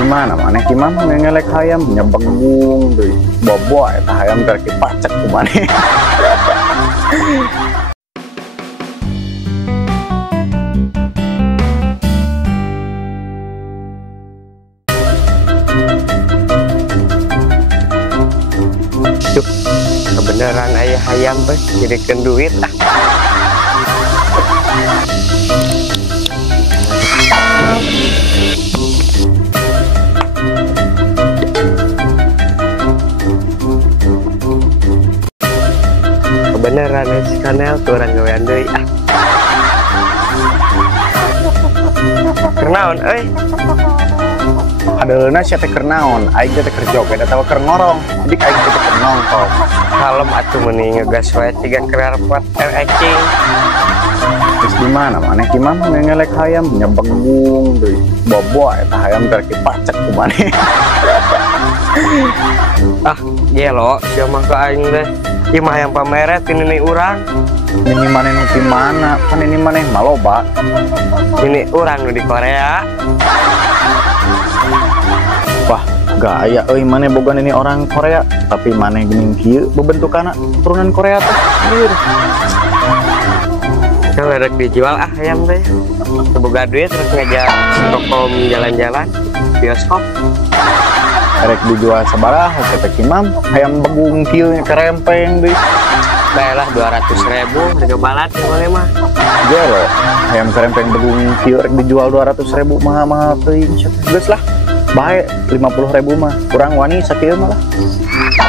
Gimana mana Kimam ngelek hayam nyebegung deui bobo eta hayam terki pacek ku maneh. Duh, kebenaran ayah hayam beh jadikan duit ah. Kebenaran si kanal tuh orang gawean deui ah. Kernaon euy? Hadeulna sia teh keur naon, aing teh keur joget atawa keur ngorong. Jadi aing teh keur nongkrong. Kalem atuh meni ngegas wae ciga kerapot ecing. Terus gimana mana Kimam ngelek hayam nyebegung deui bobo eta hayam terki pacek ku maneh. Ah, gelo sia mah ka aing teh. Ieu mah hayam pameret ini urang. Ini maneh nu di mana? Kan ini maneh maloba. Ini urang nu di Korea. Wah, gaya euy maneh boga ini orang Korea, tapi maneh geuning kieu bebentukana turunan Korea teh. Lieur. Kalau rek dijual ah ayam teh. Boga duit terus ngajak tokom jalan-jalan bioskop. Rek dijual sabaraha teh Kimam? Hayam begung kieu kerempeng deui. Bayalah 200.000 harga balat boleh mah. Gelo, hayam kerempeng begung kieu rek dijual 200.000 mahal-mahal teuing. Geus lah. Bae 50.000 mah kurang wani sakieu mah lah.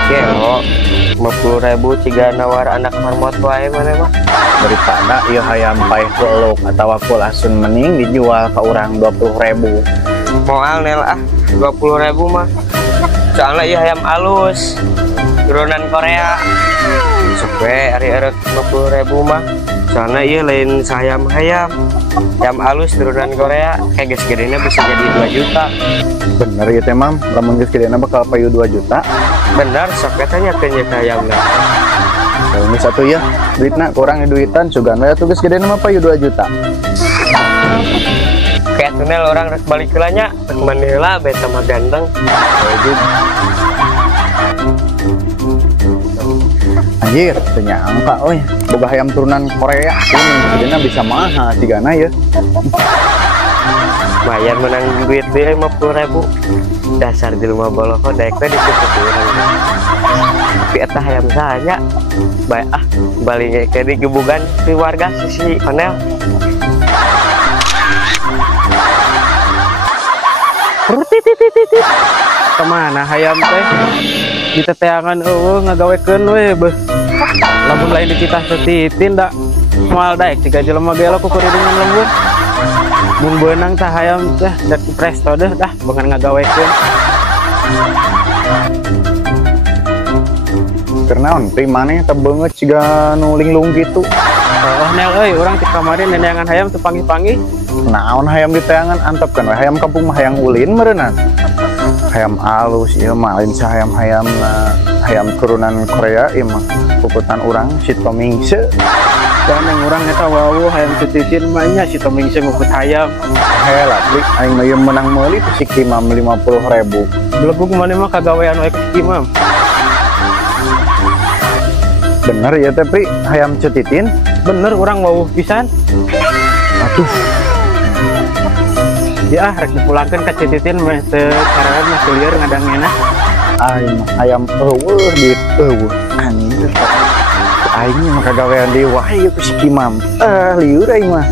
Gelo 50.000 ciga nawar anak marmot wae mana mah. Daripada ieu hayam paeh peluk atawa kulasun mending dijual ka urang 20.000. Moal nel ah 20.000 mah. Soalnya ieu hayam alus turunan Korea. Sok we ari erek 20.000 mah. Soalnya ieu lain hayam-hayam. Hayam alus turunan Korea kayak geus gedena bisa jadi 2 juta. Bener ya teh Mam, lamun geus gedena bakal payu 2 juta. Bener, sok katanya kenyek hayamna. Kalau ini satu ya, duitna kurang duitan sugan we atuh geus gedena mah payu 2 juta. Kayak tunel orang rek balik kelanya, rek manila beta mah ganteng. Anjir, teu nyangka euy, boga hayam turunan Korea, ini gedena bisa mahal sigana ya. Bayar menang duit dia 50.000. Dasar di rumah boloko daek teh ditutup urang. Tapi eta hayam saja. Bae ah, balik ke di gebugan si warga si panel. Titit. Kemana hayam teh? Diteteangan ngagawekeun we beuh. Lamun lain dicitah tetitin da moal daek tiga jelema gelo ku kuringan lembur. Mun beunang tah hayam teh dak presto deh dah beungan ngagawekeun. Kernaon teh maneh teh beungeut siga nu linglung gitu. Oh nel euy urang ti kamari neneangan hayam teu panggih-panggih. Naon hayam diteangan antepkeun we hayam kampung mah hayam ulin meureunna. Hayam alus ieu mah lain hayam-hayamna hayam turunan Korea ieu mah puputan urang si Tomingse. Dan yang urang eta wawu hayam tititin mah nya si Tomingse ngukut hayam. Helah beli aing mah menang meuli teh si Kimam 50.000. Belegug maneh mah kagawean wae ka Kimam. Bener ya teh Pri hayam cetitin? Bener urang wawuh pisan. Aduh. Ya rek dipulangkeun ka Cetitin mah teu carana mah teu lieur ngadangena. Aing mah hayam eueuh dit eueuh. Anjir. Aing mah kagawean deui wae ku si Kimam. Lieur aing mah.